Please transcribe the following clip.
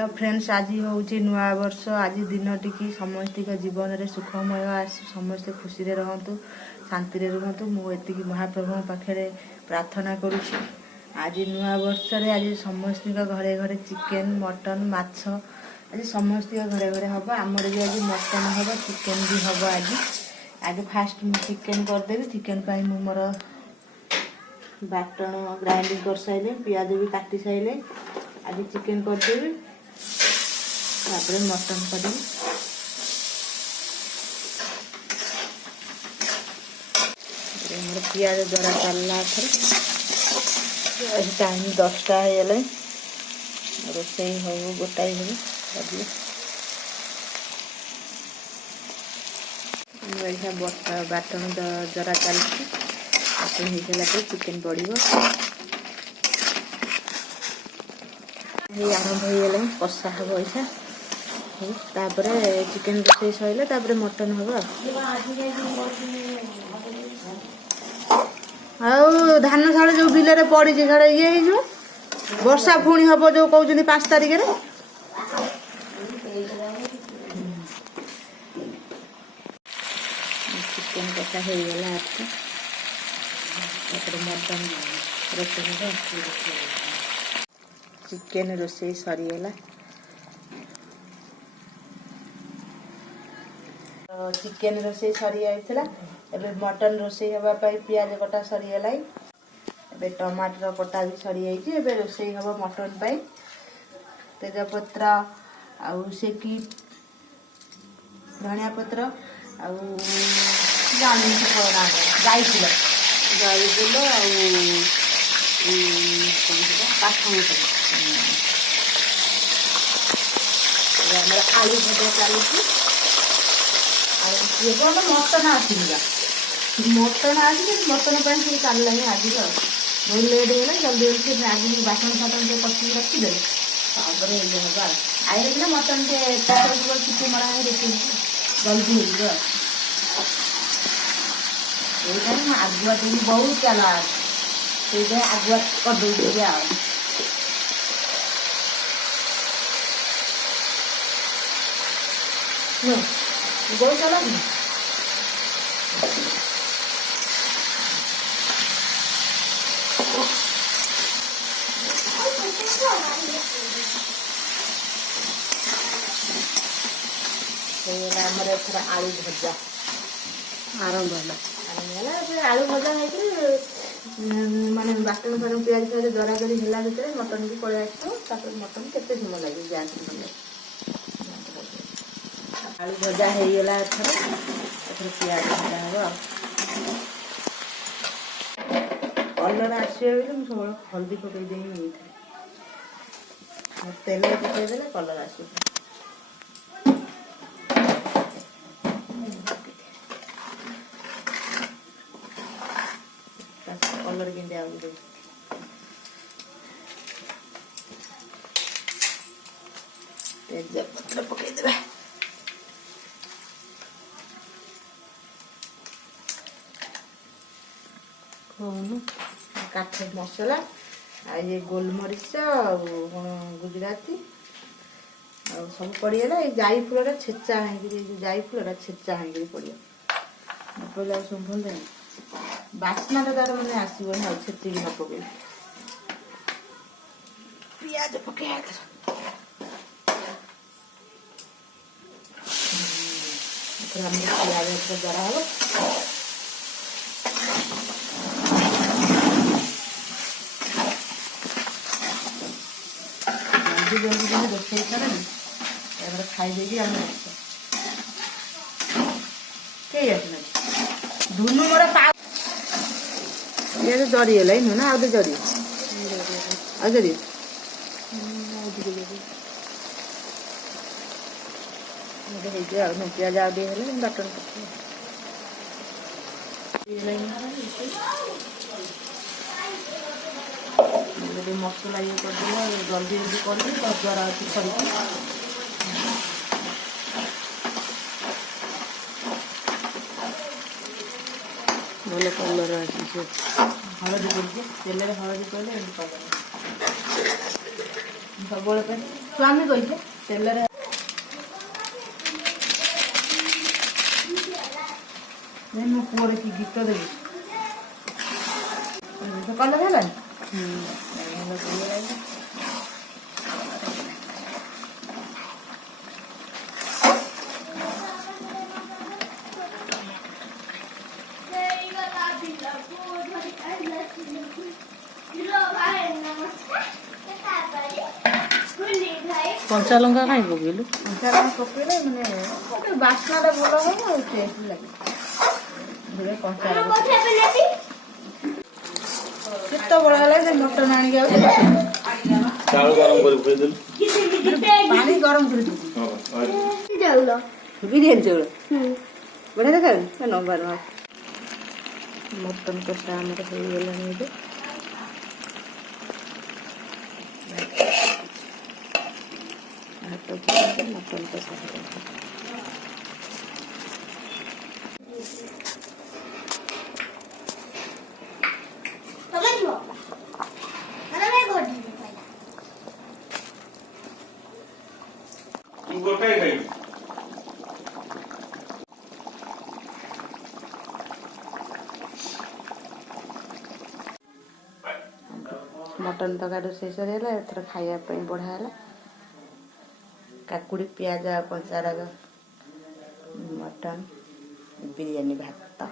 Hello friends, आज हूँ नुआ वर्ष। आज दिन टी समस्त जीवन में सुखमय आसु, समस्ते खुशी रुहतु, शांति रुहतु। मुझे महाप्रभु पाखे प्रार्थना करुँच। आज नुआ वर्ष आज समस्त घरे घरे चिकेन मटन माछ आज समस्त घरे घरे हम। आमर भी आज मटन हम, चिकेन भी हम। आज फास्ट चिकेन करदेवी। चिकेन पर मोर बाटन ग्राइंडिंग कर सारे, पियाज भी काटी सारे। आज चिकेन करदेवी, तापर मटन करी। पियाज द्वारा चलला टाइम 10टा हो रोसे हो गोटाई हो बाटन जरा चलती हो चिकेन पड़ो आरंभ हो कषा हम ऐसा। तापर चिकेन रोसे सैले तापर मटन हम। आउ धान शाला जो बिल पड़ी साढ़े ये वर्षा पुणी हम जो कहते 5 तारिख में। चिकेन कषा हो गला मटन रोसे चिकेन रोसे सरीगला। चिकेन रोसे सरी जाइला। एबे मटन रोसे हवाई पियाज कटा सरीगला। एबे टमाटर कटा भी सरी जाइए। एबे रोसे हम मटन पाई तेजपत्र आउ सेकी धनिया पत्र आउ जानी गाई फूल आलू भजा चलती। मटन आसला मटन मटन सब चलला आज बहुत लेट हो जल्दी जल्दी आज बासन फाटन से कषि रखीदे। आइले कि मटन के चिटी मरा जल्दी हो आगुआ दिन बहुत चला से आगुआ करदे आ बहुत चला आलू भजा आरंभ है। आलू भजा माने बाटन फाटन पियाज फियाज दरा दरी है भर मटन भी पड़े आस। मटन केते समय लगे गैस आलू भजा होगला। पियाज भजा हम कलर आसो सब हल्दी पकईदे तेल पकईदे कलर आस। कलर के तेजपत्र पकईदे काठ मसला ये गोलमरीच गुजराती सब पड़गला। जाई फूल छेचा है जाई फूल छेचा है पड़े पहले सब भल बास्ना तार मैंने आसो छेचिक न पक पियाज पकड़ा पियाज जरा हम जल्दी जल्दी रोसे कर खाई धुनु मोर ये जरीगला ना आउ जरी जरी पियाज आगे बाटन मसला ये कर जल्दी जल्दी कर द्वारा भल कलर आसी हलदी पड़े तेल हलदी पड़े सब स्वामी कही तेल मो पुअर कि गीत देवी कलर है कंचा लंका कहीं पकेलु कंचा लंका पकेले माने बास्ना भल हो टेस्ट लगे कंचा केत बड़ा लगे मटन आनी चाउल गरम कर पकेदेलु पानी गरम कर बिरियानी चाउल बढ़िया देखा नंबर मटन कषा आम हो गला मटन कषा गोटाई खाई मटन तक रोषे सरीगला एथर खाइबा बढ़िया है काकुड़ी पियाज कंचा मटन बिरयानी भात